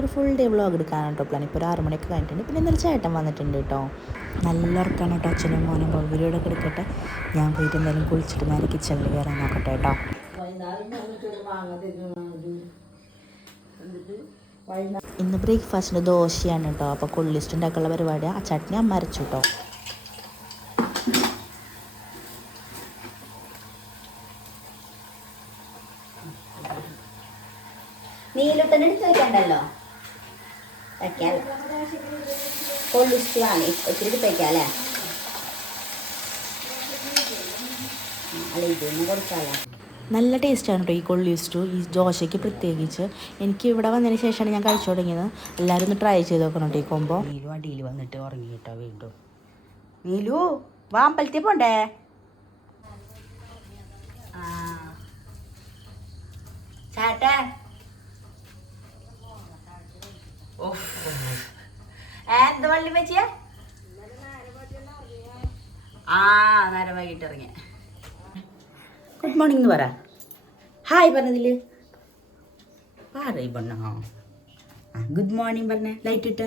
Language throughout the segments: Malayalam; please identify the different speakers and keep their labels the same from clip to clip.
Speaker 1: ഒരു ഫുൾ ഡേ വ്ളോഗ് എടുക്കാനാണ് കേട്ടോ പ്ലാൻ ഇപ്പോൾ ഒരു ആറ് മണിയൊക്കെ കഴിഞ്ഞിട്ടുണ്ട്. പിന്നെ ഇന്നലെ ചേട്ടൻ വന്നിട്ടുണ്ട് കേട്ടോ നല്ല ഉറക്കാണ് കേട്ടോ അച്ഛനും മോനും. പൗരിയോടൊക്കെ എടുക്കട്ടെ. ഞാൻ പോയിട്ട് എന്തായാലും കുളിച്ചിട്ട് നേരെ കിച്ചണിൽ കയറാൻ നോക്കട്ടെ കേട്ടോ ഇന്ന് ബ്രേക്ക്ഫാസ്റ്റിന് ദോശയാണ് കേട്ടോ അപ്പോൾ കൊള്ളിസ്റ്റ് ഉണ്ടാക്കാനുള്ള പരിപാടി ആ ചട്നി അമ്മ കേട്ടോ
Speaker 2: നീലുട്ടന് എടുത്ത് വെക്കണ്ടല്ലോ വെക്കാം കൊള്ളിസ്റ്റ് വാങ്ങി ഒത്തിരി എടുത്ത് വെക്കാം അല്ലേ അല്ല ഇതൊന്നും കൊടുക്കാല്ലേ
Speaker 1: നല്ല ടേസ്റ്റാണ് കേട്ടോ ഈ കൊള്ളി കൊള്ളിസ്റ്റു ഈ ദോശയ്ക്ക് പ്രത്യേകിച്ച്. എനിക്ക് ഇവിടെ വന്നതിന് ശേഷമാണ് ഞാൻ കഴിച്ചു തുടങ്ങിയത്. എല്ലാവരും ഒന്ന് ട്രൈ ചെയ്ത് നോക്കണം കേട്ടോ ഈ കൊമ്പോ
Speaker 2: നീലു അടിയിൽ വന്നിട്ട് ഉറങ്ങി കേട്ടോ വീണ്ടും. നീലു വാ അമ്പലത്തിൽ പോണ്ടേ? ചേട്ടാ എന്ത് വള്ളി വെച്ചിയ ആ നേരം വൈകിട്ട് ഇറങ്ങിയ. ഗുഡ് മോർണിംഗ് എന്ന് പറ. ഹായ് പറഞ്ഞതിൽ. പറയും ആ ഗുഡ് മോർണിംഗ് പറഞ്ഞേ. ലൈറ്റ് ഇട്ട്.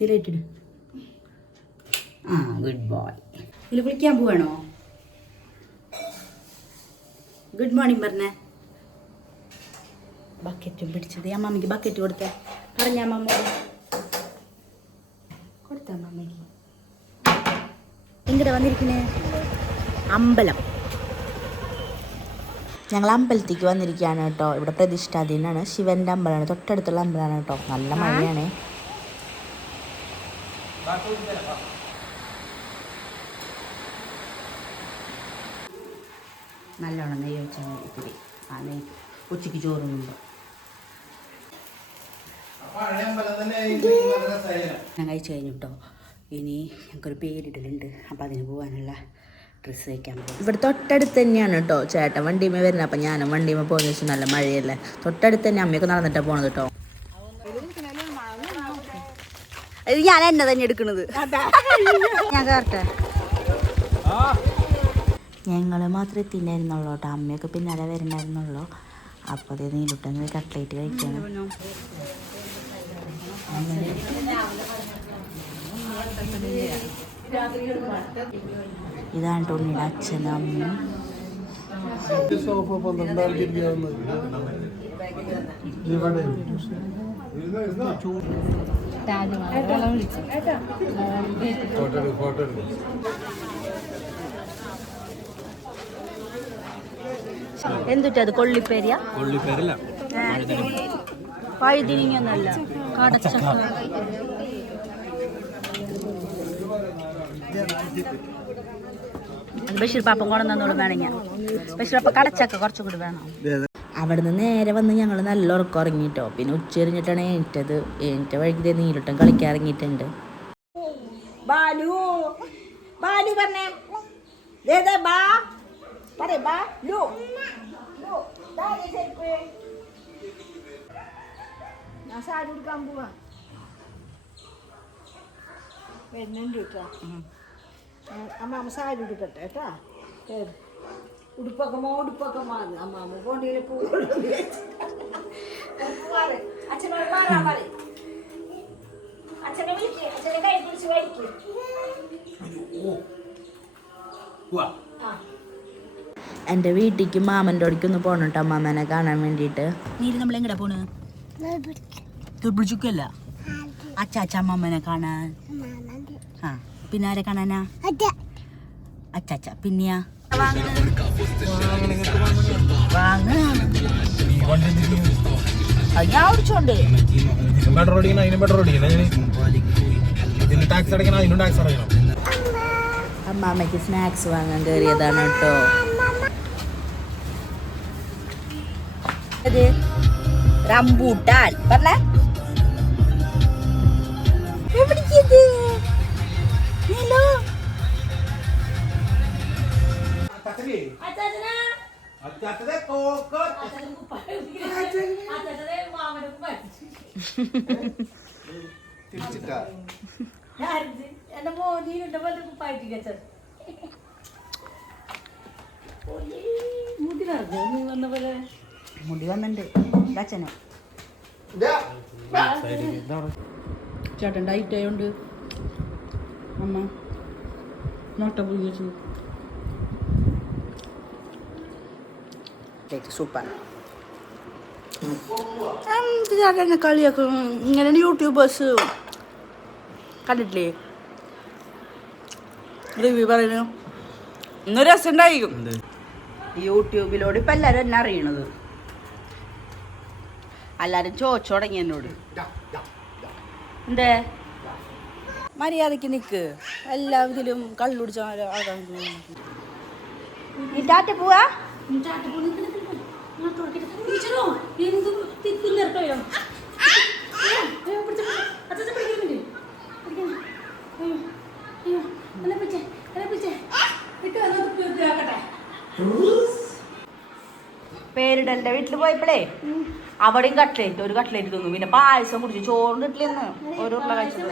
Speaker 2: ഇത് ലൈറ്റ് ആ ഗുഡ് ബോയ് ഇതിൽ വിളിക്കാൻ പോവാണോ? ഗുഡ് മോർണിംഗ് പറഞ്ഞേ. ബക്കറ്റും പിടിച്ചത്. അമ്മമ്മക്ക് ബക്കറ്റ് കൊടുത്തേ. പറഞ്ഞ അമ്മമ്മ കൊടുത്ത അമ്മമ്മക്ക് എങ്ങനെ വന്നിരിക്കുന്നേ?
Speaker 1: അമ്പലം. ഞങ്ങൾ അമ്പലത്തേക്ക് വന്നിരിക്കുകയാണ് കേട്ടോ. ഇവിടെ പ്രതിഷ്ഠാധീനാണ് ശിവന്റെ അമ്പലമാണ്. തൊട്ടടുത്തുള്ള അമ്പലമാണ് കേട്ടോ. നല്ല മഴയാണ്.
Speaker 2: നല്ലോണം നെയ്യ് വെച്ചാൽ മതി ഇത്തിരി ആ നെയ്യ് ഉച്ചയ്ക്ക് ചോറുന്നുമ്പോൾ ഞാൻ കഴിച്ചു കഴിഞ്ഞു കേട്ടോ. ഇനി ഞങ്ങൾക്കൊരു പേരിടലുണ്ട്. അപ്പോൾ അതിന് പോകാനുള്ള ഡ്രസ്സ് വയ്ക്കാൻ പോകും
Speaker 1: ഇവിടെ തൊട്ടടുത്ത് തന്നെയാണ് കേട്ടോ ചേട്ടൻ വണ്ടിമേ വരുന്നത്. അപ്പം ഞാനും വണ്ടിമേ പോകുന്ന വെച്ചാൽ നല്ല മഴയല്ലേ? തൊട്ടടുത്ത് തന്നെ അമ്മയൊക്കെ നടന്നിട്ടാണ് പോണത് കേട്ടോ.
Speaker 2: ഇത് ഞാൻ എന്നെ തന്നെ എടുക്കണത്. ഞാൻ കയറട്ടെ
Speaker 1: ഞങ്ങൾ മാത്രമേ തിന്നായിരുന്നുള്ളൂ കേട്ടോ. അമ്മയൊക്കെ പിന്നാലെ വരുന്നായിരുന്നുള്ളൂ അപ്പോൾ അതേ നീലുട്ടെന്ന് കട്ട്ലേറ്റ് കഴിക്കണം. ഇതാണ് ടോണിയുടെ അച്ഛനും അമ്മയും.
Speaker 3: സോഫ
Speaker 1: എന്തുട്ടാ അത് കൊള്ളിപ്പേരിയ?
Speaker 3: കൊള്ളിപ്പേരല്ല.
Speaker 1: വഴുതിരിങ്ങൊന്നല്ല കടച്ചക്ക. അത് ബഷീർ പാപ്പം കൊണ്ടുവന്നോളും വേണമെങ്കിൽ. ബഷീർ അപ്പം കടച്ചൊക്കെ കുറച്ചുകൂടി വേണം. അവിടുന്ന് നേരെ വന്ന് ഞങ്ങൾ നല്ല ഉറക്കം ഇറങ്ങിയിട്ടോ പിന്നെ ഉച്ചരിഞ്ഞിട്ടാണ് ഏറ്റത് ഏറ്റ വഴിക്ക് നീലിട്ടം കളിക്കാൻ ഇറങ്ങിയിട്ടുണ്ട്.
Speaker 2: ബാലു ബാലു പറഞ്ഞേ. ബാ. പറയ ബാ. ലു. ഞാൻ സാരി കൊടുക്കാൻ പോവാ. വരുന്നുണ്ട് കേട്ടോ. അമ്മാമ്മ സാരി ഉടുക്കട്ടെ കേട്ടോ. ഉടുപ്പൊക്കെ മോ ഉടുപ്പൊക്കെ മാറി അമ്മാമ്മ പോണ്ടിയിലെ പൂ അച്ഛനോട് മാറാൻ പറയും. അച്ഛനെ വിളിക്ക് അച്ഛനെ കൈ പിടിച്ച് വലിക്കും.
Speaker 1: എന്റെ വീട്ടിലേക്ക് മാമന്റെ അവിടേക്ക് ഒന്ന് പോകണം കേട്ടോ അമ്മാമ്മേനെ കാണാൻ വേണ്ടിട്ട്
Speaker 2: നീര് നമ്മൾ എങ്ങടാ പോണ്? തുപ്പിടിച്ചല്ല അച്ഛാ അച്ഛാ അമ്മമ്മനെ കാണാൻ. ആ. പിന്നെ ആരെ കാണാനാ? അച്ചാച്ച പിന്നെയാ? ഞാൻ ഓടിച്ചോണ്ട്.
Speaker 3: പെട്രോൾ അടിക്കണം അതിനും പെട്രോൾ അടിക്കണം ഇതിന് ടാക്സ് അടയ്ക്കണം അതിനും ടാക്സ് അടയ്ക്കണം.
Speaker 1: അമ്മാമ്മയ്ക്ക് സ്നാക്സ് വാങ്ങാൻ കയറിയതാണ് കേട്ടോ.
Speaker 2: റംബൂട്ടാൻ. പറഞ്ഞ? എന്റെ പോലെ കുപ്പായിട്ടില്ല മുടി നീ വന്ന പോലെ? മുടി വന്നിട്ടുണ്ട് അച്ഛനെ. ചേട്ടൻ ഡയറ്റ് ആയതുകൊണ്ട് അമ്മ മുട്ട പുഴുങ്ങി വെച്ചു. സൂപ്പർ ചേട്ടനെ കളിയാക്കും. ഇങ്ങനെ യൂട്യൂബേഴ്സ് കണ്ടിട്ടില്ലേ? റിവ്യൂ പറയുന്നു. ഇന്ന് രസമുണ്ടായിരിക്കും. യൂട്യൂബിലൂടെ ഇപ്പം എല്ലാവരും എന്നെ അറിയണത്. എല്ലാവരും ചോദിച്ചു തുടങ്ങി എന്നോട്. എന്തേ? മര്യാദയ്ക്ക് നിക്ക്. എല്ലാത്തിലും കള്ളുടിച്ച നീ വീട്ടിൽ പേരിടലിന്റെ വീട്ടിൽ പോയപ്പോഴേ അവിടെയും കട്ട്ലേറ്റ് ഒരു കട്ട്ലേറ്റ് തിന്നു. പിന്നെ പായസം കുടിച്ചു. ചോറും കിട്ടില്ലെന്ന് ഒരു പായസം.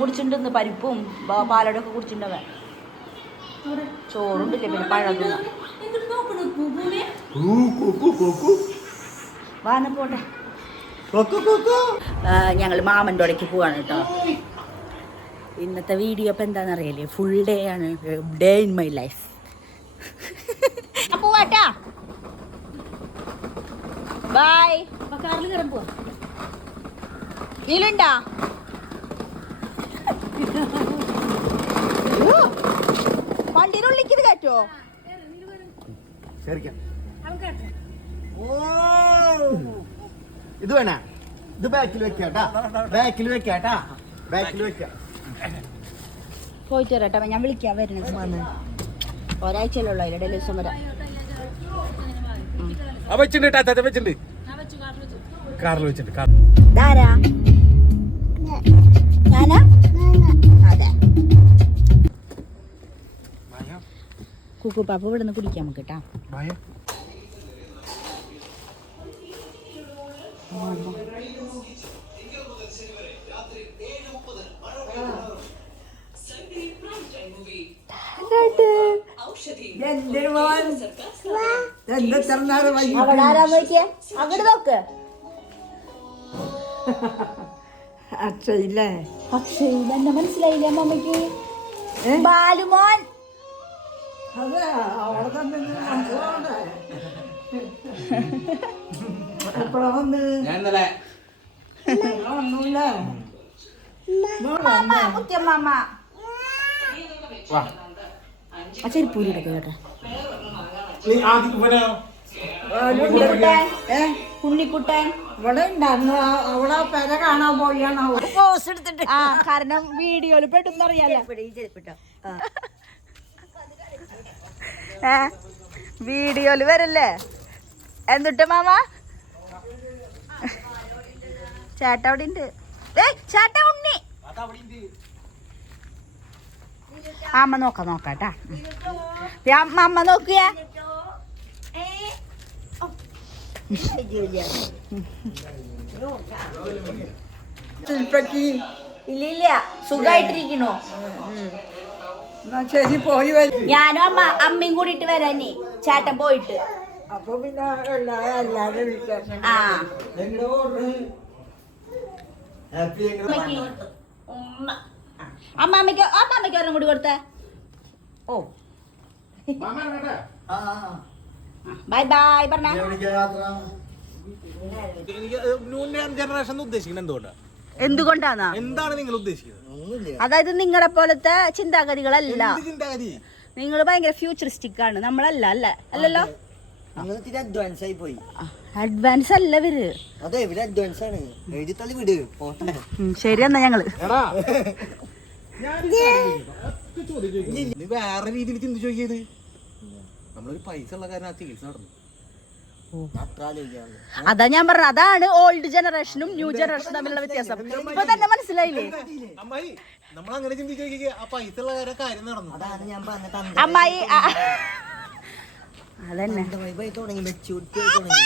Speaker 2: കുടിച്ചിട്ടുണ്ട് പരിപ്പും പാലടൊക്കെ കുടിച്ചിട്ടുണ്ടാവേ. കുടിച്ചിട്ടുണ്ടവൻ ചോറുണ്ടില്ലേ പിന്നെ പഴം വാന പോട്ടെ. ഞങ്ങൾ മാമന്റെ അവിടേക്ക് പോവാണ് കേട്ടോ. ഇന്നത്തെ വീഡിയോ ഇപ്പം എന്താണെന്നറിയില്ലേ? ഫുൾ ഡേ ആണ്. ഡേ ഇൻ മൈ ലൈഫ് പോവാട്ടാ ബൈ കാറിൽ കയറാൻ പോവാ. നീലുണ്ടാ? ഉള്ളിക്ക് ഇത് വേണേ
Speaker 4: ഇത് വേണ. ഇത് ബാക്കിൽ വെക്കാട്ടാ ബാക്കിൽ വെക്കാട്ടാ ബാക്കിൽ വെക്കാം.
Speaker 2: പോയിട്ട് വരാട്ടെ ഞാൻ വിളിക്കാം വരുന്നത് വന്ന്. ഒരാഴ്ചയിലുള്ള അതിലിടെ ദിവസം വരാം
Speaker 3: വെച്ചിട്ടുണ്ട് വെച്ചിട്ടുണ്ട്. കാറിൽ വെച്ചിട്ടുണ്ട്
Speaker 2: ഞാനാ. അതെ. കുക്കു പാപ്പ ഇവിടെ നിന്ന് കുടിക്കാം നമുക്ക് കേട്ടാ. അവിടെ ആരാ നോക്കിയേ? അങ്ങോട്ട് നോക്ക്.
Speaker 5: അച്ഛയില്ലേ
Speaker 2: പക്ഷേ ഇതെന്നെ മനസ്സിലായില്ലേ അമ്മമ്മക്ക് ബാലുമോൻ.
Speaker 5: അത് അവിടെ തന്നെ മനസ്സിലാവണ്ടേ എപ്പോഴാ വന്ന്? ഒന്നുമില്ല
Speaker 2: മാമ മുത്തമ്മ ആ ചെരുപ്പൂരി എടുക്കുക കേട്ടോ. ഉണ്ണിക്കുട്ടൻ
Speaker 5: ഇവിടെ ഉണ്ടായിരുന്നു. അവിടെ പെര കാണാൻ പോയാണ്
Speaker 2: കാരണം വീഡിയോയിൽ പെട്ടെന്നറിയാലോ ഏ? വീഡിയോയിൽ വരല്ലേ? എന്തുട്ട് മാമ? ചേട്ട അവിടെ ഉണ്ട് ചേട്ട ഉണ്ണി. അമ്മ നോക്ക നോക്കാട്ടാ. അമ്മ നോക്കിയ. ഇല്ല സുഖായിട്ടിരിക്കണോ.
Speaker 5: ശരി പോയി വരും.
Speaker 2: ഞാനും അമ്മ അമ്മയും കൂടിയിട്ട് വരാനേ. ചേട്ടൻ പോയിട്ട്.
Speaker 5: അപ്പൊ പിന്നെ എല്ലാ എല്ലാരും വിളിക്കാം
Speaker 2: ആ.
Speaker 4: ഹാപ്പി
Speaker 2: അമ്മയ്ക്ക് ഉമ്മ. അമ്മ അമ്മയ്ക്ക് അമ്മ അമ്മയ്ക്ക് ഒരെണ്ണം കൂടി കൊടുത്ത. ഓ. ബൈ ബൈ പറഞ്ഞ.
Speaker 3: ജനറേഷൻ ഉദ്ദേശിക്കുന്നത് എന്തുകൊണ്ടാണ്
Speaker 2: എന്തുകൊണ്ടാന്നാ
Speaker 3: എന്താണ് നിങ്ങൾ ഉദ്ദേശിക്കുന്നത്?
Speaker 4: ഒന്നുമില്ല.
Speaker 2: അതായത് നിങ്ങളെ പോലത്തെ ചിന്താഗതികളല്ല. നിങ്ങൾ ഭയങ്കര ഫ്യൂച്ചറിസ്റ്റിക് ആണ്. നമ്മളല്ല അല്ല? അല്ലല്ലോ?
Speaker 4: അഡ്വാൻസ് ആയി പോയി.
Speaker 2: അഡ്വാൻസ് അല്ല ഇവർ.
Speaker 4: അതെ ഇവർ അഡ്വാൻസ് ആണ്. എഴുതി തള്ളി വിട്
Speaker 2: ശരി എന്നാ
Speaker 3: ഞങ്ങൾ. വേറെ രീതിയിൽ ചിന്തിച്ചു നോക്കിയത്? നമ്മളൊരു പൈസ ഉള്ള കാരണം ആ ചികിത്സ നടന്നു.
Speaker 2: അതാ ഞാൻ പറഞ്ഞ അതാണ് ഓൾഡ് ജനറേഷനും ന്യൂ ജനറേഷനും തമ്മിലുള്ള വ്യത്യാസം. ഇപ്പൊ തന്നെ മനസ്സിലായില്ലേ?
Speaker 3: അമ്മായി
Speaker 2: അതന്നെ.
Speaker 4: വൈബായി തുടങ്ങി മെച്ചൂരിറ്റി ആയി തുടങ്ങി.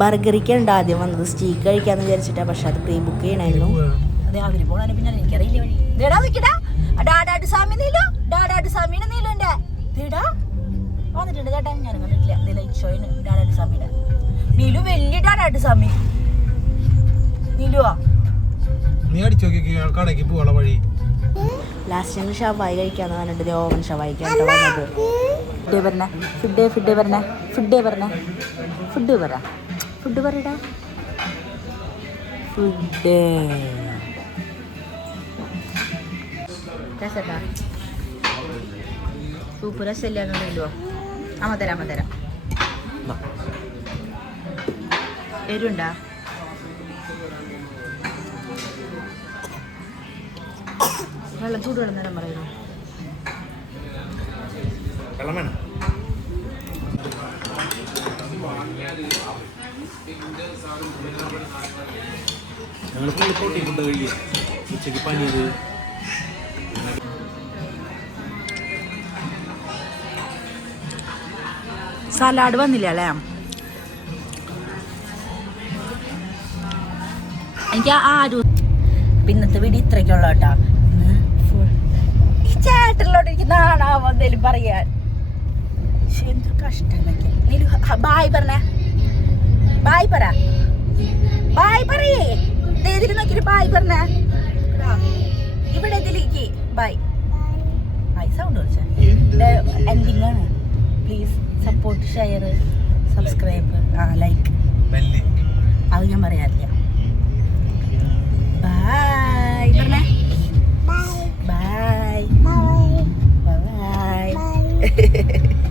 Speaker 2: ബർഗറിക്കാണ് ആദ്യം വന്നത്. സ്റ്റീക്ക് കഴിക്കാന്ന് വിചാരിച്ചിട്ടാ പക്ഷെ അത് പ്രീ ബുക്ക് ചെയ്യണായിരുന്നു. അതെ അവർ പോണതിന് പിന്നെ എനിക്കറിയില്ല വഴി. ഇതെടാ വന്നിട്ടുണ്ട് ചേട്ടാ ഞാൻ കണ്ടിട്ടില്ല. ലൈറ്റ് ഷോയിന് ഡാഡാട്ട് സമീന നീലു വലിയ ഡാഡാട്ട് സമി നീലുവാ?
Speaker 3: നീ അടിച്ചു കടയ്ക്ക് പോവാനുള്ള വഴി.
Speaker 2: ലാസ്റ്റ് ഞങ്ങൾ ഷവായി കഴിക്കാന്ന് പറഞ്ഞിട്ട് ഓവൻ ഷവായി വന്നത്. ഫുഡ് പറഞ്ഞ? ഫുഡ് ഫുഡ് പറഞ്ഞ? ഫുഡ് പറഞ്ഞ? ഫുഡ് പറ. ഫുഡ് പറയടാ. ഫുഡ് രസട്ടാ. സൂപ്പ് രസമില്ലാന്നുണ്ടല്ലോ അമ്മ തരാം അമ്മ തരാം. എരുണ്ടാ വെള്ളം ചൂടുവെള്ളം നേരം പറയുന്നു.
Speaker 3: വെള്ളം ഞങ്ങൾ ഫുഡ് കഴിക്കുക ഉച്ചയ്ക്ക് പനീർ
Speaker 2: സലാഡ് വന്നില്ല അല്ലേ? എനിക്ക് ആരും പിന്നത്തെ വീട് ഇത്രയ്ക്കുള്ള കേട്ടാ. ചേട്ടനിലോട്ട് എനിക്ക് നാണാവോ എന്തേലും പറയാൻ? എന്തൊരു നീലു ബായ് പറഞ്ഞേ. ബായ് പറ. ബായ് പറയേ. ഇതിൽ നോക്കിട്ട് ബായ് പറഞ്ഞേ. ഇവിടെ ഇതിലേക്ക്. ബായ്. ബായ്. സൗണ്ട് വിളിച്ച എൻഡിങ് ആണ്. പ്ലീസ് സപ്പോർട്ട് ഷെയർ സബ്സ്ക്രൈബ് ആ ലൈക്ക് അത് ഞാൻ പറയാറില്ല. ബായ് പറഞ്ഞേ? Bye bye